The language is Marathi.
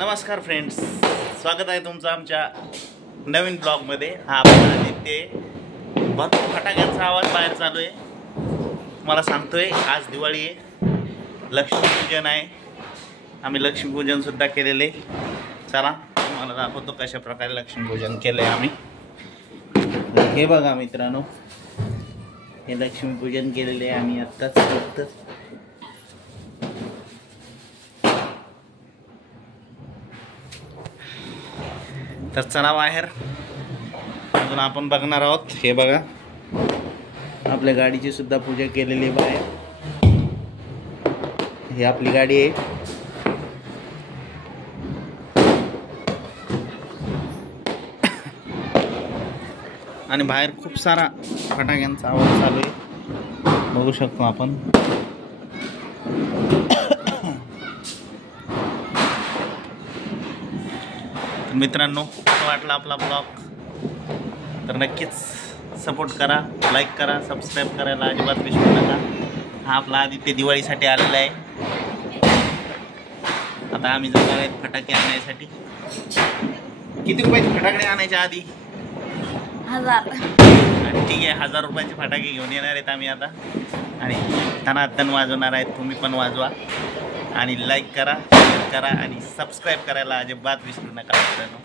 नमस्कार फ्रेंड्स, स्वागत आहे तुमचं आमच्या नवीन ब्लॉगमध्ये। हा आपला नित्य भरपूर फटाक्यांचा आवाज बाहेर चालू आहे। मला सांगतोय आज दिवाळी आहे, लक्ष्मीपूजन आहे। आम्ही लक्ष्मीपूजन सुद्धा केलेले। चला तुम्हाला दाखवतो कशा प्रकारे लक्ष्मीपूजन केलंय आम्ही। हे बघा मित्रांनो, हे लक्ष्मीपूजन केलेले आहे आम्ही आत्ताच फक्त। तर चला बाहेर अजून आपण बघणार आहोत। हे बघा आपल्या गाडीची सुद्धा पूजा केलेली आहे बाहेर। ही आपली गाडी आहे। आणि बाहेर खूप सारा फटाक्यांचा आवाज चालू आहे, बघू शकतो आपण। मित्रांनो, कसा वाटला आपला ब्लॉग तर नक्कीच सपोर्ट करा, लाईक करा, सबस्क्राईब करायला अजिबात विसरू नका। हा आपला आदित्य दिवाळीसाठी आलेला आहे। आता आम्ही जाणार आहेत फटाके आणण्यासाठी। किती रुपयाचे फटाके आणायच्या आधी? 1000। आणि ठीक आहे, 1000 रुपयाचे फटाके घेऊन येणार आहेत आम्ही आता। आणि धनाधन वाजवणार आहेत, तुम्ही पण वाजवा। आणि लाईक करा, शेअर करा आणि सबस्क्राईब करायला अजिबात विसरू नका मित्रांनो।